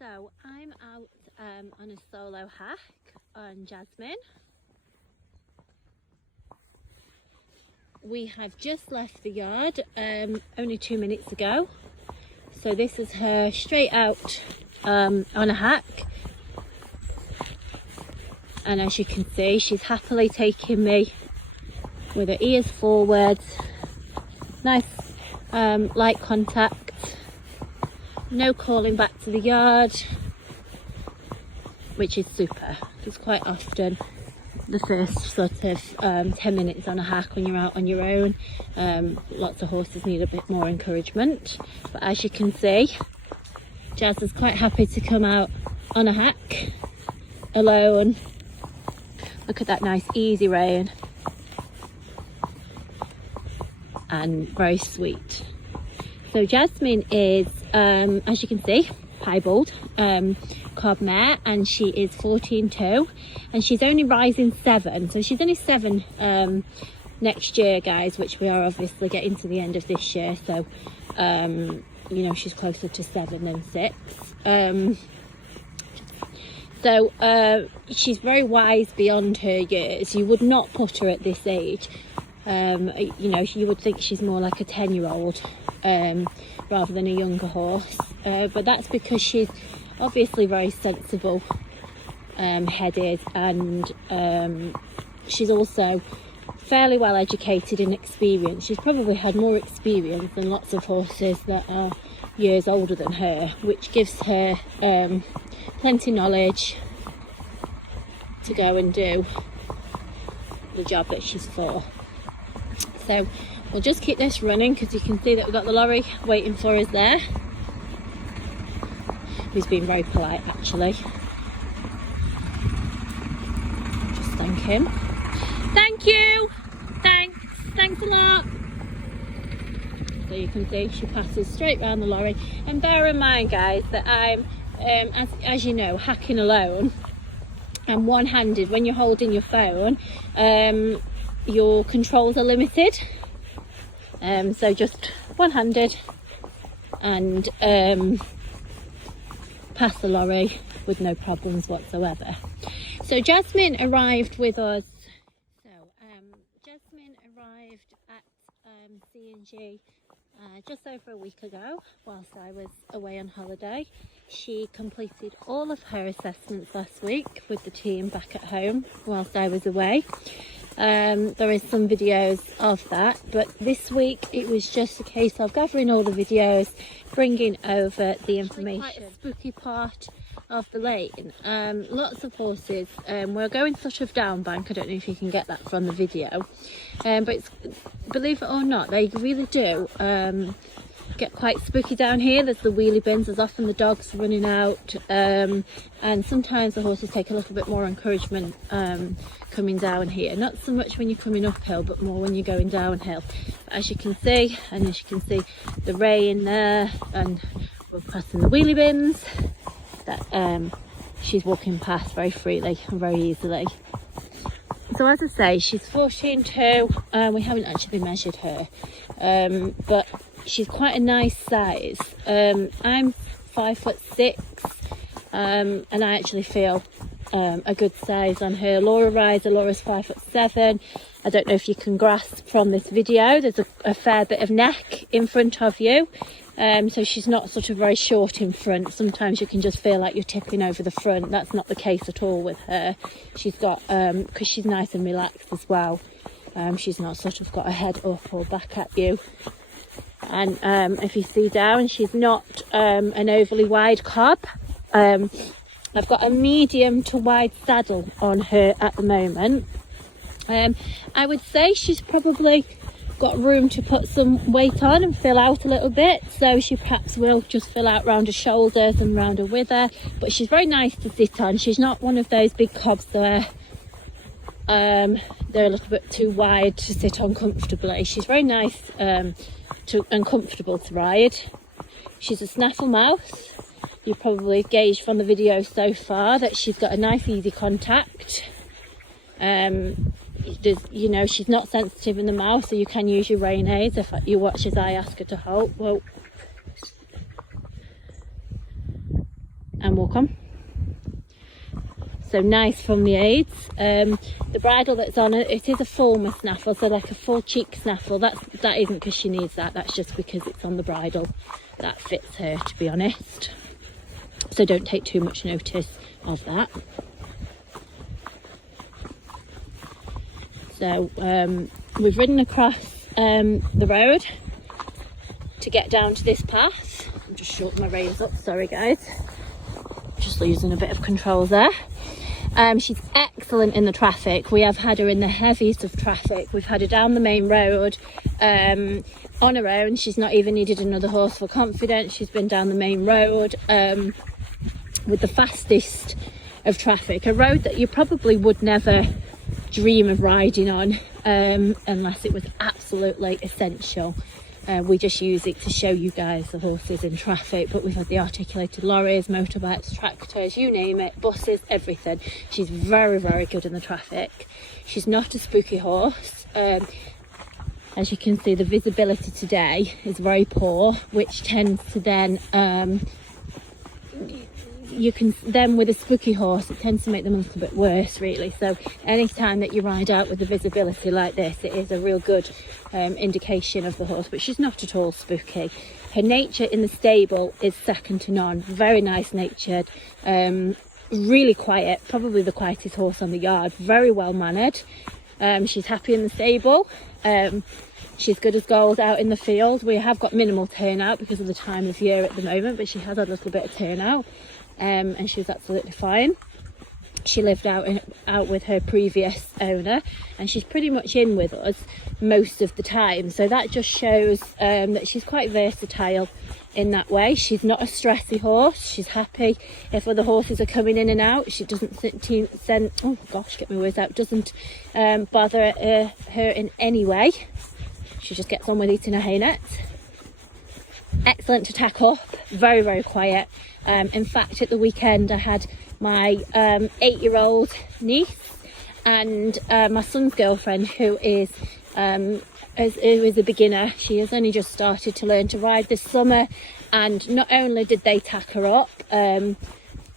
So I'm out on a solo hack on Jasmine. We have just left the yard only 2 minutes ago. So this is her straight out on a hack. And as you can see, she's happily taking me with her ears forwards. Nice light contact. No calling back to the yard, which is super. It's quite often the first sort of 10 minutes on a hack when you're out on your own. Lots of horses need a bit more encouragement, but as you can see, Jazz is quite happy to come out on a hack alone. Look at that nice easy rein, and very sweet. So Jasmine is, as you can see, piebald cob mare, and she is 14.2, and she's only rising 7, so she's only 7 next year, guys, which we are obviously getting to the end of this year, so you know, she's closer to 7 than 6. So she's very wise beyond her years. You would not put her at this age. You know, you would think she's more like a 10-year-old rather than a younger horse, but that's because she's obviously very sensible headed, and she's also fairly well educated and experienced. She's probably had more experience than lots of horses that are years older than her, which gives her plenty knowledge to go and do the job that she's for. So we'll just keep this running, because you can see that we've got the lorry waiting for us there, who's been very polite actually. Just thank him. Thank you! Thanks a lot! So you can see she passes straight round the lorry, and bear in mind, guys, that I'm as you know, hacking alone and one-handed. When you're holding your phone, your controls are limited, so just one-handed, and pass the lorry with no problems whatsoever. So Jasmine arrived with us. So Jasmine arrived at C&G just over a week ago whilst I was away on holiday. She completed all of her assessments last week with the team back at home whilst I was away. There is some videos of that, but this week it was just a case of gathering all the videos, bringing over the information. Quite a spooky part of the lane. Lots of horses. We're going sort of down bank. I don't know if you can get that from the video, but it's, believe it or not, they really do get quite spooky down here. There's the wheelie bins, there's often the dogs running out, and sometimes the horses take a little bit more encouragement coming down here. Not so much when you're coming uphill, but more when you're going downhill. But as you can see, the rein there, and we're passing the wheelie bins that she's walking past very freely and very easily. So as I say, she's 14.2. We haven't actually measured her, but she's quite a nice size. I'm 5'6", and I actually feel a good size on her. Laura's 5'7". I don't know if you can grasp from this video, there's a fair bit of neck in front of you, so she's not sort of very short in front. Sometimes you can just feel like you're tipping over the front. That's not the case at all with her. She's got, because she's nice and relaxed as well, she's not sort of got her head up or back at you. And if you see down, she's not an overly wide cob. I've got a medium to wide saddle on her at the moment. I would say she's probably got room to put some weight on and fill out a little bit, so she perhaps will just fill out round her shoulders and round her wither, but she's very nice to sit on. She's not one of those big cobs there. They're a little bit too wide to sit on comfortably. She's very nice and comfortable to ride. She's a snaffle mouth. You probably gauged from the video so far that she's got a nice easy contact. You know, she's not sensitive in the mouth, so you can use your rein aids if you watch as I ask her to halt. Well, and walk on. So nice from the aids. The bridle that's on it, it is a Fulmer snaffle, so like a full cheek snaffle. That isn't because she needs that, that's just because it's on the bridle. That fits her, to be honest. So don't take too much notice of that. So we've ridden across the road to get down to this path. I'm just shorting my reins up, sorry guys. Just losing a bit of control there. She's excellent in the traffic. We have had her in the heaviest of traffic. We've had her down the main road on her own. She's not even needed another horse for confidence. She's been down the main road with the fastest of traffic. A road that you probably would never dream of riding on unless it was absolutely essential. We just use it to show you guys the horses in traffic, but we've had the articulated lorries, motorbikes, tractors, you name it, buses, everything. She's very, very good in the traffic. She's not a spooky horse. As you can see, the visibility today is very poor, which tends to then with a spooky horse, it tends to make them a little bit worse, really. So anytime that you ride out with the visibility like this, it is a real good indication of the horse, but she's not at all spooky. Her nature in the stable is second to none. Very nice natured, really quiet, probably the quietest horse on the yard, very well mannered. She's happy in the stable. She's good as gold out in the field. We have got minimal turnout because of the time of year at the moment, but she has had a little bit of turnout. And she was absolutely fine. She lived out with her previous owner, and she's pretty much in with us most of the time. So that just shows that she's quite versatile in that way. She's not a stressy horse. She's happy if other horses are coming in and out. She doesn't doesn't bother her in any way. She just gets on with eating her hay nuts. Excellent to tack up, very, very quiet. In fact, at the weekend I had my 8-year-old niece and my son's girlfriend, who is a beginner. She has only just started to learn to ride this summer, and not only did they tack her up,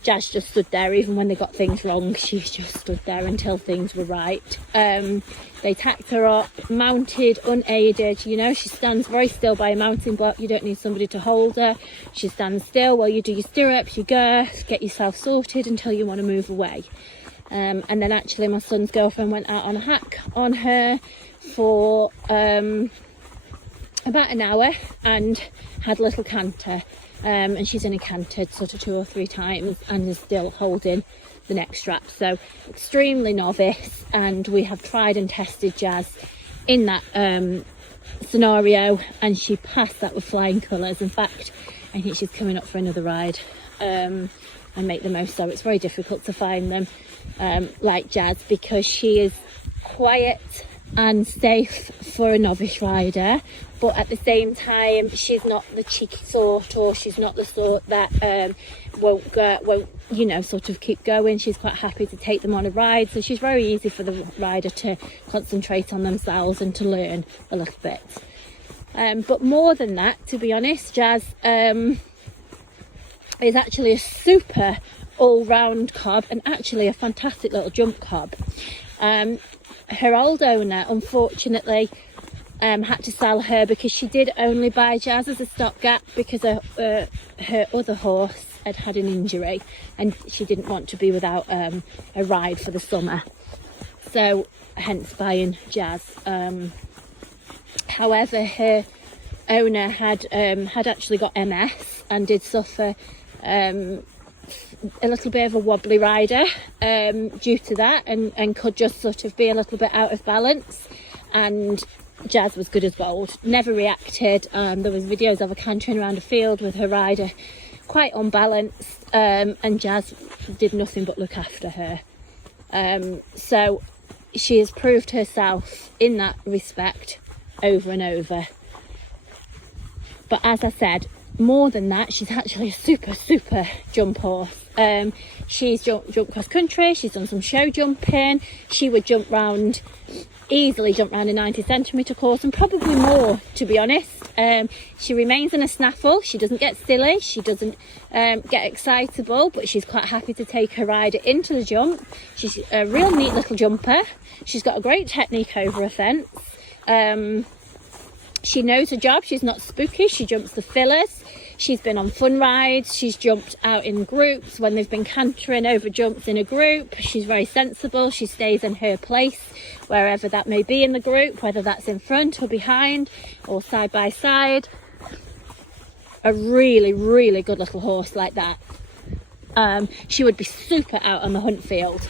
Jazz just stood there. Even when they got things wrong, she just stood there until things were right. They tacked her up, mounted, unaided. You know, she stands very still by a mounting block. You don't need somebody to hold her. She stands still while you do your stirrups, your girth, get yourself sorted until you want to move away. And then actually my son's girlfriend went out on a hack on her for about an hour and had a little canter. And she's only cantered sort of 2 or 3 times and is still holding the neck strap. So extremely novice, and we have tried and tested Jazz in that scenario, and she passed that with flying colours. In fact, I think she's coming up for another ride and make the most of it. It's very difficult to find them like Jazz, because she is quiet and safe for a novice rider, but at the same time she's not the cheeky sort, or she's not the sort that won't you know, sort of keep going. She's quite happy to take them on a ride, so she's very easy for the rider to concentrate on themselves and to learn a little bit. But more than that, to be honest, Jazz is actually a super all-round cob, and actually a fantastic little jump cob. Her old owner unfortunately had to sell her because she did only buy Jazz as a stopgap, because her other horse had an injury and she didn't want to be without a ride for the summer, so hence buying Jazz. However, her owner had actually got MS and did suffer a little bit of a wobbly rider due to that, and could just sort of be a little bit out of balance, and Jazz was good as gold, never reacted. There was videos of her cantering around a field with her rider quite unbalanced, and Jazz did nothing but look after her. So she has proved herself in that respect over and over. But as I said, more than that, she's actually a super jump horse. She's jumped cross country, she's done some show jumping, she would easily jump around a 90cm course, and probably more, to be honest. She remains in a snaffle, she doesn't get silly, she doesn't get excitable, but she's quite happy to take her rider into the jump. She's a real neat little jumper, she's got a great technique over a fence. She knows her job, she's not spooky, she jumps the fillers. She's been on fun rides, she's jumped out in groups when they've been cantering over jumps in a group. She's very sensible, she stays in her place wherever that may be in the group, whether that's in front or behind or side by side. A really good little horse like that. She would be super out on the hunt field.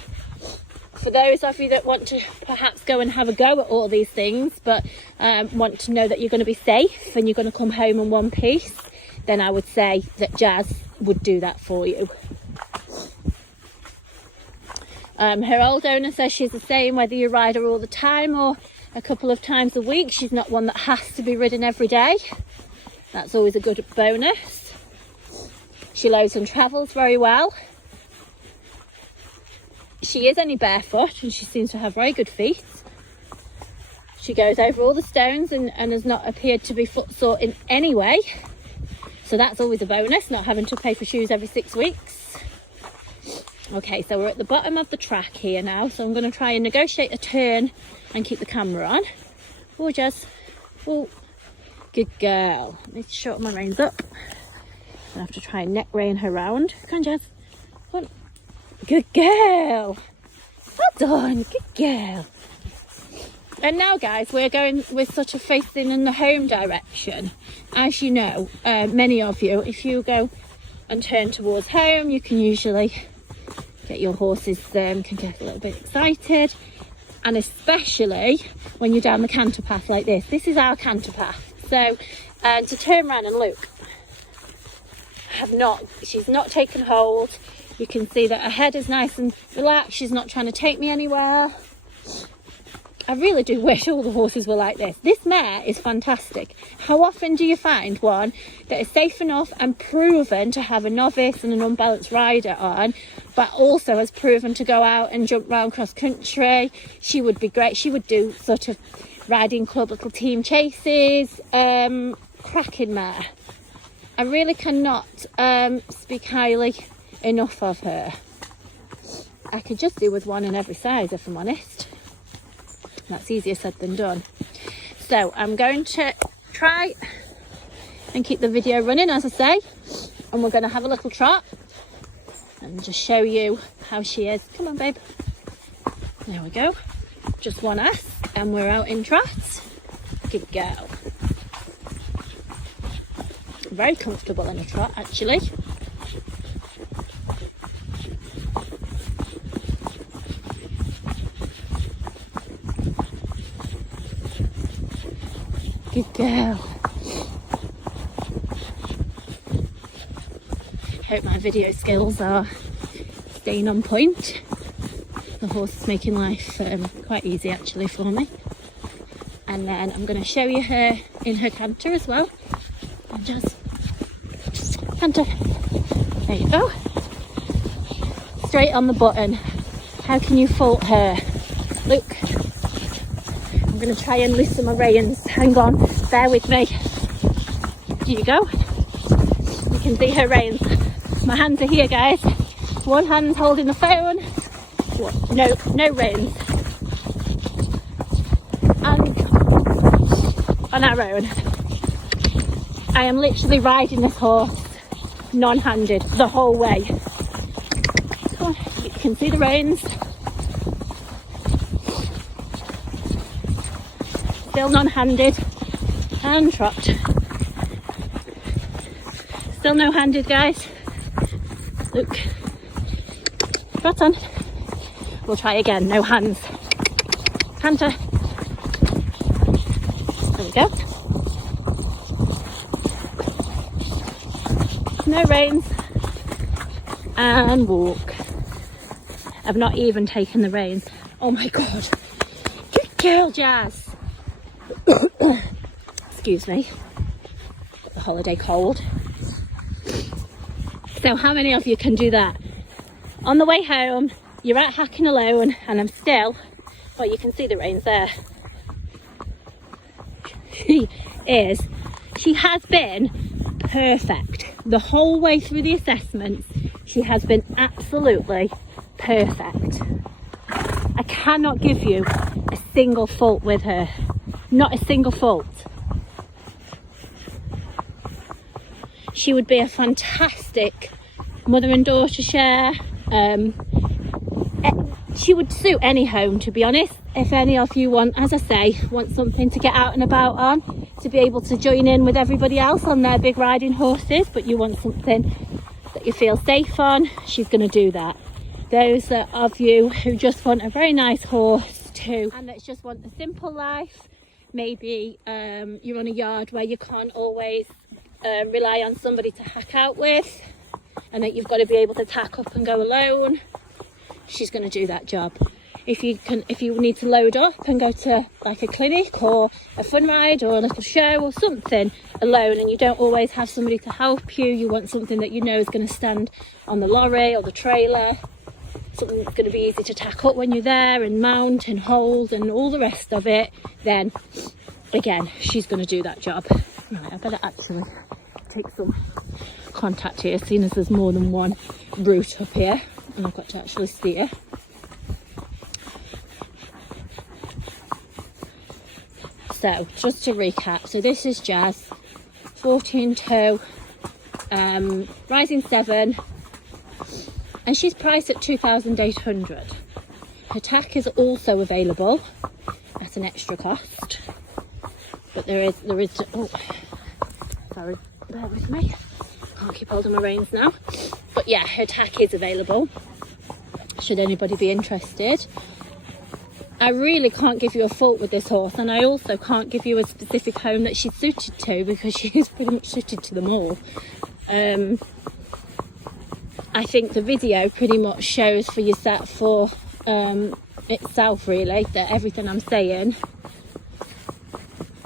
For those of you that want to perhaps go and have a go at all these things, but want to know that you're going to be safe and you're going to come home in one piece, then I would say that Jazz would do that for you. Her old owner says she's the same whether you ride her all the time or a couple of times a week. She's not one that has to be ridden every day. That's always a good bonus. She loads and travels very well. She is only barefoot and she seems to have very good feet. She goes over all the stones and has not appeared to be footsore in any way. So that's always a bonus, not having to pay for shoes every 6 weeks. Okay, so we're at the bottom of the track here now. So I'm going to try and negotiate a turn and keep the camera on. Oh, Jazz. Oh, good girl. Let me shorten my reins up. I have to try and neck rein her round. Come on, Jazz. Come on. Good girl. Well done. Good girl. And now, guys, we're sort of facing in the home direction. As you know, many of you, if you go and turn towards home, you can usually get your horses can get a little bit excited, and especially when you're down the canter path like this. This is our canter path. So to turn around and look, she's not taken hold. You can see that her head is nice and relaxed. She's not trying to take me anywhere. I really do wish all the horses were like this. This mare is fantastic. How often do you find one that is safe enough and proven to have a novice and an unbalanced rider on, but also has proven to go out and jump round cross country? She would be great. She would do sort of riding club little team chases. Cracking mare. I really cannot speak highly enough of her. I could just do with one in every size, if I'm honest. That's easier said than done. So I'm going to try and keep the video running, as I say, and we're going to have a little trot and just show you how she is. Come on, babe. There we go. Just one ass and we're out in trot. Good girl. Very comfortable in a trot, actually. Good girl. Hope my video skills are staying on point. The horse is making life quite easy actually for me. And then I'm going to show you her in her canter as well. And just canter. There you go. Straight on the button. How can you fault her? Look. I'm going to try and loosen my reins. Hang on, bear with me. Here you go. You can see her reins. My hands are here, guys. One hand's holding the phone. No reins. And on our own. I am literally riding this horse non-handed the whole way. Come on, you can see the reins. Still non-handed and trot. Still no-handed, guys. Look, trot on. We'll try again, no hands. Canter. There we go. No reins. And walk. I've not even taken the reins. Oh my God. Good girl, Jazz. Excuse me, the holiday cold. So how many of you can do that? On the way home, you're out hacking alone, and I'm still, well, you can see the reins there. She has been perfect the whole way through the assessments. She has been absolutely perfect. I cannot give you a single fault with her, not a single fault. She would be a fantastic mother and daughter share. She would suit any home, to be honest. If any of you want, as I say, want something to get out and about on, to be able to join in with everybody else on their big riding horses, but you want something that you feel safe on, she's going to do that. Those of you who just want a very nice horse too, and that just want a simple life, maybe you're on a yard where you can't always rely on somebody to hack out with, and that you've got to be able to tack up and go alone, she's going to do that job. If you need to load up and go to like a clinic or a fun ride or a little show or something alone, and you don't always have somebody to help you, you want something that you know is going to stand on the lorry or the trailer, something that's going to be easy to tack up when you're there and mount and hold and all the rest of it, then again, she's going to do that job. Right, I better actually take some contact here, seeing as there's more than one route up here and I've got to actually steer. So just to recap, so this is Jazz, 14 toe, rising 7, and she's priced at 2,800. Her tack is also available at an extra cost, but there is, oh, sorry, bear with me, can't keep holding my reins now, but yeah, her tack is available, should anybody be interested. I really can't give you a fault with this horse, and I also can't give you a specific home that she's suited to, because she is pretty much suited to them all. I think the video pretty much shows for yourself, for itself really, that everything I'm saying,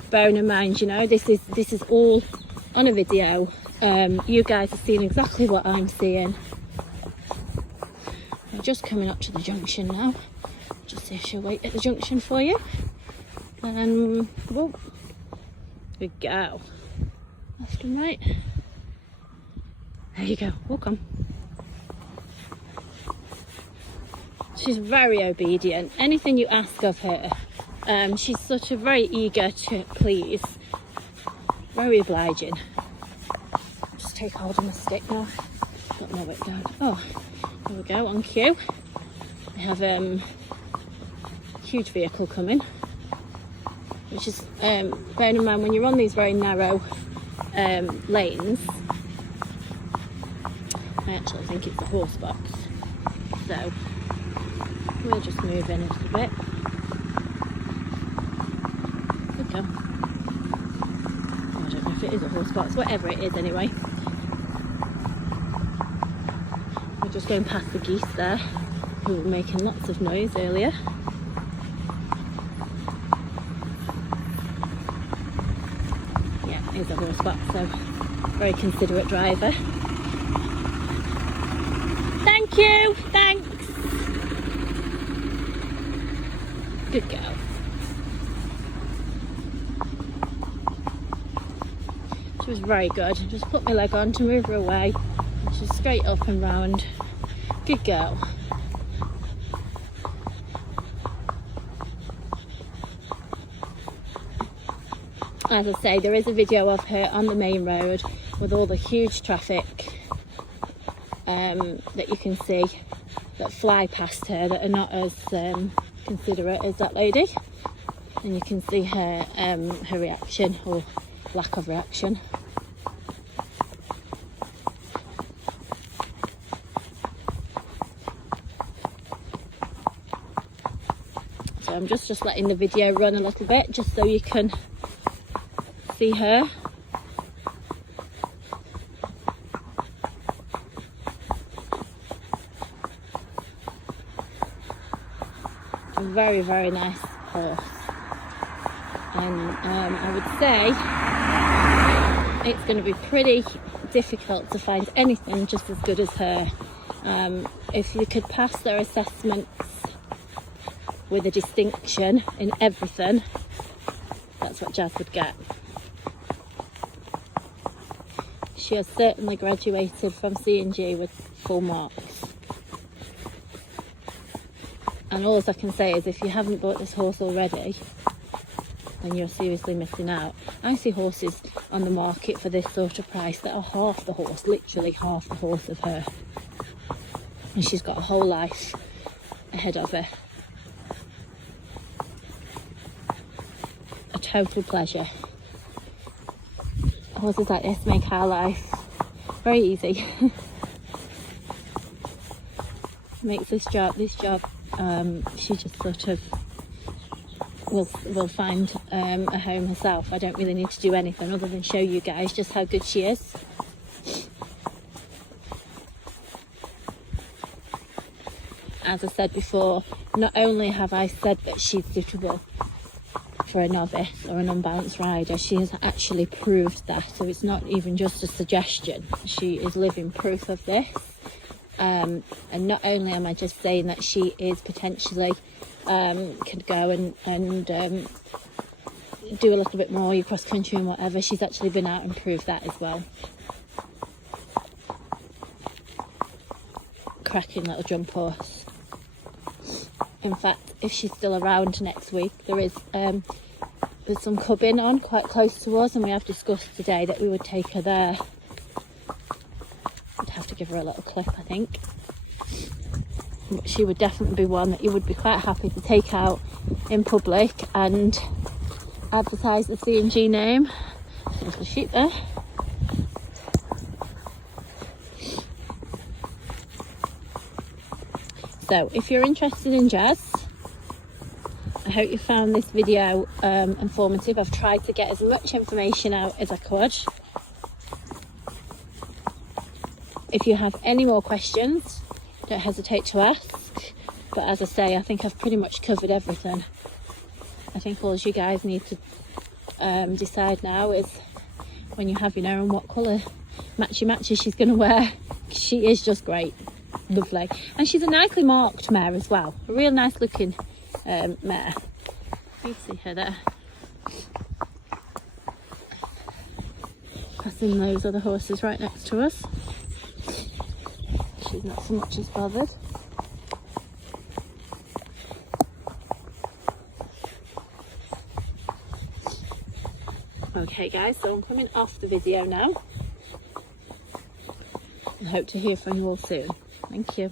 bearing in mind, you know, this is all on a video. You guys are seeing exactly what I'm seeing. I'm just coming up to the junction now. Just see if she'll wait at the junction for you. Whoa, we go. Left and right. There you go. Welcome. She's very obedient. Anything you ask of her, she's such a very eager to please. Very obliging. Just take hold of my stick now. Got my whip down. Oh, there we go. On cue. I have huge vehicle coming, which is bearing in mind when you're on these very narrow lanes. I actually think it's a horse box, so we'll just move in a little bit. Okay. I don't know if it is a horse box, whatever it is anyway. We're just going past the geese there, who were making lots of noise earlier. Is a horse box, so very considerate driver. Thank you, thanks. Good girl. She was very good. Just put my leg on to move her away. She's straight up and round. Good girl. As I say, there is a video of her on the main road with all the huge traffic that you can see that fly past her, that are not as considerate as that lady, and you can see her her reaction, or lack of reaction. So I'm just letting the video run a little bit, just so you can see her. A very, very nice horse, and I would say it's going to be pretty difficult to find anything just as good as her. If you could pass their assessments with a distinction in everything, that's what Jazz would get. She has certainly graduated from C&G with full marks. And all I can say is, if you haven't bought this horse already, then you're seriously missing out. I see horses on the market for this sort of price that are half the horse, literally half the horse of her. And she's got a whole life ahead of her. A total pleasure. Horses like this make our life very easy. Makes this job, she just sort of will find a home herself. I don't really need to do anything other than show you guys just how good she is. As I said before, not only have I said that she's suitable for a novice or an unbalanced rider, she has actually proved that. So it's not even just a suggestion, she is living proof of this. And not only am I just saying that she is potentially could go and do a little bit more, cross country and whatever, she's actually been out and proved that as well. Cracking little jump horse. In fact, if she's still around next week, there's some cubbing on quite close to us, and we have discussed today that we would take her there. I'd have to give her a little clip, I think. But she would definitely be one that you would be quite happy to take out in public and advertise the C&G name. There's the sheep there. So if you're interested in Jazz, I hope you found this video informative. I've tried to get as much information out as I could. If you have any more questions, don't hesitate to ask. But as I say, I think I've pretty much covered everything. I think all you guys need to decide now is, when you have your know, and what colour matchy she's going to wear. She is just great. Lovely. And she's a nicely marked mare as well. A real nice looking mare. You see her there. Passing those other horses right next to us. She's not so much as bothered. Okay guys, so I'm coming off the video now. I hope to hear from you all soon. Thank you.